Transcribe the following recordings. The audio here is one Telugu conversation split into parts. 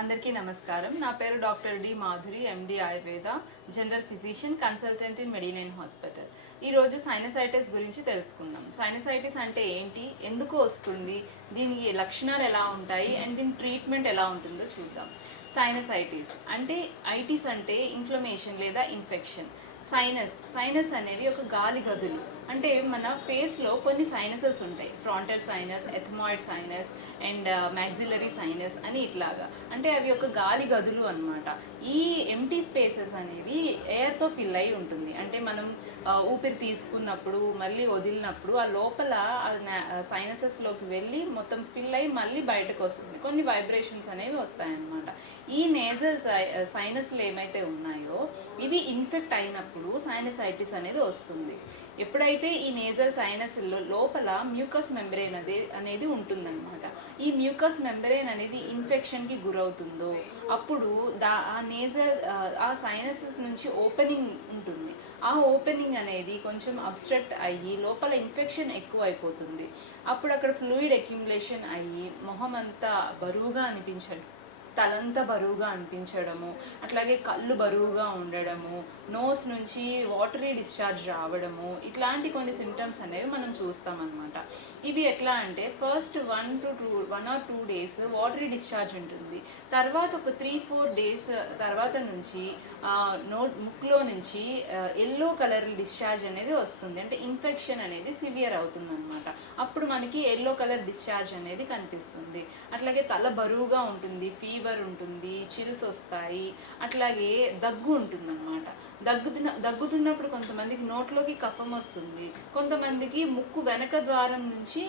అందరికీ నమస్కారం. నా పేరు doctor D Madhuri, MD Ayurveda, general physician, consultant in Medinine hospital. ఈరోజు సైనసైటిస్ గురించి తెలుసుకుందాం. సైనసైటిస్ అంటే ఏంటి, ఎందుకు వస్తుంది, దీనికి లక్షణాలు ఎలా ఉంటాయి అండ్ దీని ట్రీట్మెంట్ ఎలా ఉంటుందో చూద్దాం. సైనసైటిస్ అంటే ఐటిస్ అంటే ఇన్ఫ్లమేషన్ లేదా ఇన్ఫెక్షన్. సైనస్ అనేవి ఒక గాలి గదులు. అంటే మన ఫేస్లో కొన్ని సైనసెస్ ఉంటాయి. Frontal sinus, ఎథమాయిడ్ sinus and maxillary sinus అని ఇట్లాగా. అంటే అవి ఒక గాలి గదులు అన్నమాట. ఈ ఎంటీ స్పేసెస్ అనేవి ఎయిర్తో ఫిల్ అయి ఉంటుంది. అంటే మనం ఊపిరి తీసుకున్నప్పుడు మళ్ళీ వదిలినప్పుడు ఆ లోపల సైనసెస్లోకి వెళ్ళి మొత్తం ఫిల్ అయ్యి మళ్ళీ బయటకు వస్తుంది. కొన్ని వైబ్రేషన్స్ అనేవి వస్తాయన్నమాట. ఈ నేజల్ సైనస్లు ఏమైతే ఉన్నాయో ఇవి ఇన్ఫెక్ట్ అయినప్పుడు సైనసైటిస్ అనేది వస్తుంది. ఎప్పుడైతే ఈ నేజల్ సైనస్ లోపల మ్యూకస్ మెంబ్రేన్ అనేది ఉంటుందన్నమాట. ఈ మ్యూకస్ మెంబ్రేన్ అనేది ఇన్ఫెక్షన్కి గురవుతుందో అప్పుడు ఆ సైనసెస్ నుంచి ఓపెనింగ్ ఉంటుంది. ఆ ఓపెనింగ్ అనేది కొంచెం అబ్స్ట్రక్ట్ అయ్యి లోపల ఇన్ఫెక్షన్ ఎక్కువ అయిపోతుంది. అప్పుడు అక్కడ ఫ్లూయిడ్ అక్యుములేషన్ అయ్యి మొహం అంతా బరువుగా అనిపించడం, తలంతా బరువుగా అనిపించడము, అట్లాగే కళ్ళు బరువుగా ఉండడము, నోస్ నుంచి వాటరీ డిశ్చార్జ్ రావడము, ఇట్లాంటి కొన్ని సిమ్టమ్స్ అనేవి మనం చూస్తామన్నమాట. ఇవి ఎట్లా అంటే first 1 or 2 days watery discharge ఉంటుంది. తర్వాత ఒక 3-4 days తర్వాత నుంచి ముక్కులో నుంచి ఎల్లో కలర్ డిశ్చార్జ్ అనేది వస్తుంది. అంటే ఇన్ఫెక్షన్ అనేది సివియర్ అవుతుంది అనమాట. అప్పుడు మనకి ఎల్లో కలర్ డిశ్చార్జ్ అనేది కనిపిస్తుంది. అట్లాగే తల బరువుగా ఉంటుంది, ఫీవర్ ఉంటుంది, చిల్స్ వస్తాయి, అట్లాగే దగ్గు ఉంటుంది అనమాట. దగ్గుతున్నప్పుడు కొంతమందికి నోట్లోకి కఫం వస్తుంది, కొంతమందికి ముక్కు వెనక ద్వారం నుంచి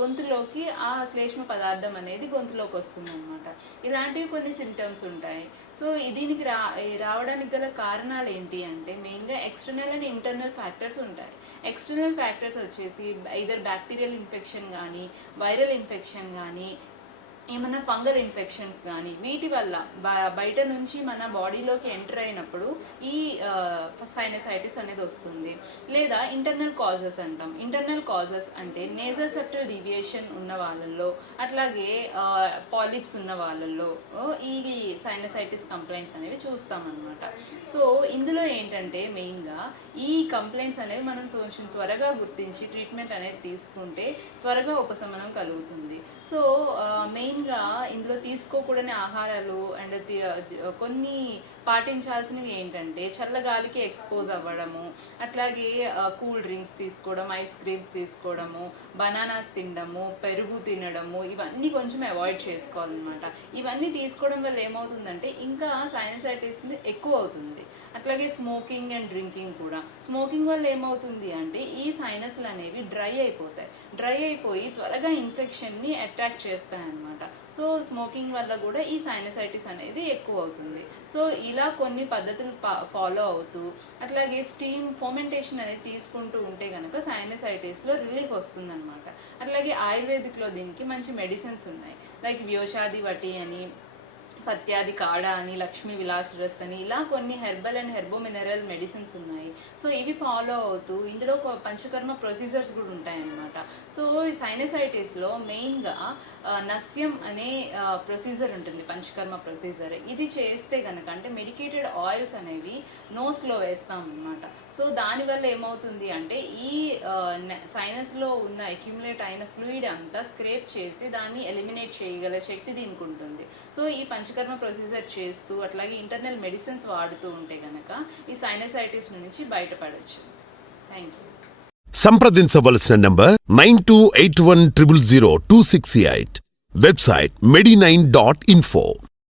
గొంతులోకి ఆ శ్లేష్మ పదార్థం అనేది గొంతులోకి వస్తుంది అనమాట. ఇలాంటివి కొన్ని సిమ్టమ్స్ ఉంటాయి. సో దీనికి రావడానికి గల కారణాలు ఏంటి అంటే మెయిన్గా ఎక్స్టర్నల్ అండ్ ఇంటర్నల్ ఫ్యాక్టర్స్ ఉంటాయి. ఎక్స్టర్నల్ ఫ్యాక్టర్స్ వచ్చేసి ఐదర్ బ్యాక్టీరియల్ ఇన్ఫెక్షన్ కానీ, వైరల్ ఇన్ఫెక్షన్ కానీ, ఏమైనా ఫంగల్ ఇన్ఫెక్షన్స్ కానీ, వీటి వల్ల బయట నుంచి మన బాడీలోకి ఎంటర్ అయినప్పుడు ఈ సైనసైటిస్ అనేది వస్తుంది. లేదా ఇంటర్నల్ కాజెస్ అంటాం. ఇంటర్నల్ కాజెస్ అంటే నేజల్ సెప్టల్ డీవియేషన్ ఉన్న వాళ్ళల్లో, అట్లాగే పాలిప్స్ ఉన్న వాళ్ళల్లో ఈ సైనసైటిస్ కంప్లైంట్స్ అనేవి చూస్తామన్నమాట. సో ఇందులో ఏంటంటే మెయిన్గా ఈ కంప్లైంట్స్ అనేవి మనం కొంచెం త్వరగా గుర్తించి ట్రీట్మెంట్ అనేది తీసుకుంటే త్వరగా ఉపశమనం కలుగుతుంది. సో మెయిన్గా ఇందులో తీసుకోకూడని ఆహారాలు అండ్ కొన్ని పాటించాల్సినవి ఏంటంటే చల్లగాలికి ఎక్స్పోజ్ అవ్వడము, అట్లాగే కూల్ డ్రింక్స్ తీసుకోవడం, ఐస్ క్రీమ్స్ తీసుకోవడము, బనానాస్ తినడము, పెరుగు తినడము, ఇవన్నీ కొంచెం అవాయిడ్ చేసుకోవాలన్నమాట. ఇవన్నీ తీసుకోవడం వల్ల ఏమవుతుందంటే ఇంకా సైనసైటిస్ ఎక్కువ అవుతుంది. అట్లాగే స్మోకింగ్ అండ్ డ్రింకింగ్ కూడా. స్మోకింగ్ వల్ల ఏమవుతుంది అంటే ఈ సైనస్లు అనేవి డ్రై అయిపోయి త్వరగా ఇన్ఫెక్షన్ని అట్రాక్ట్ చేస్తాయన్నమాట. సో స్మోకింగ్ వల్ల కూడా ఈ సైనసైటిస్ అనేది ఎక్కువ అవుతుంది. సో ఇలా కొన్ని పద్ధతులు ఫాలో అవుతూ అట్లాగే స్టీమ్ ఫోమెంటేషన్ అనేది తీసుకుంటూ ఉంటే కనుక సైనసైటిస్లో రిలీఫ్ వస్తుందన్నమాట. అట్లాగే ఆయుర్వేదిక్లో దీనికి మంచి మెడిసిన్స్ ఉన్నాయి. లైక్ వ్యోషాది వటి అని, పత్యాది కాడ అని, లక్ష్మీ విలాస్ రస్ అని, ఇలా కొన్ని herbal and herbo mineral medicines ఉన్నాయి. సో ఇవి ఫాలో అవుతూ ఇందులో పంచకర్మ ప్రొసీజర్స్ కూడా ఉంటాయన్నమాట. సో ఈ సైనసైటిస్లో మెయిన్గా నస్యం అనే ప్రొసీజర్ ఉంటుంది, పంచకర్మ ప్రొసీజర్. ఇది చేస్తే కనుక అంటే మెడికేటెడ్ ఆయిల్స్ అనేవి నోస్లో వేస్తాం అన్నమాట. సో దానివల్ల ఏమవుతుంది అంటే ఈ సైనస్లో ఉన్న అక్యుములేట్ అయిన ఫ్లూయిడ్ అంతా స్క్రేప్ చేసి దాన్ని ఎలిమినేట్ చేయగల శక్తి దీనికి ఉంటుంది. సో ఈ పంచకర్మ ప్రొసీజర్ చేస్తూ అట్లాగే ఇంటర్నల్ మెడిసిన్స్ వాడుతూ ఉంటే కనుక ఈ సైనసైటిస్ నుంచి బయటపడవచ్చు. Thank you. సంప్రదించవలసిన నంబర్ 9281000268. Website medinine.info.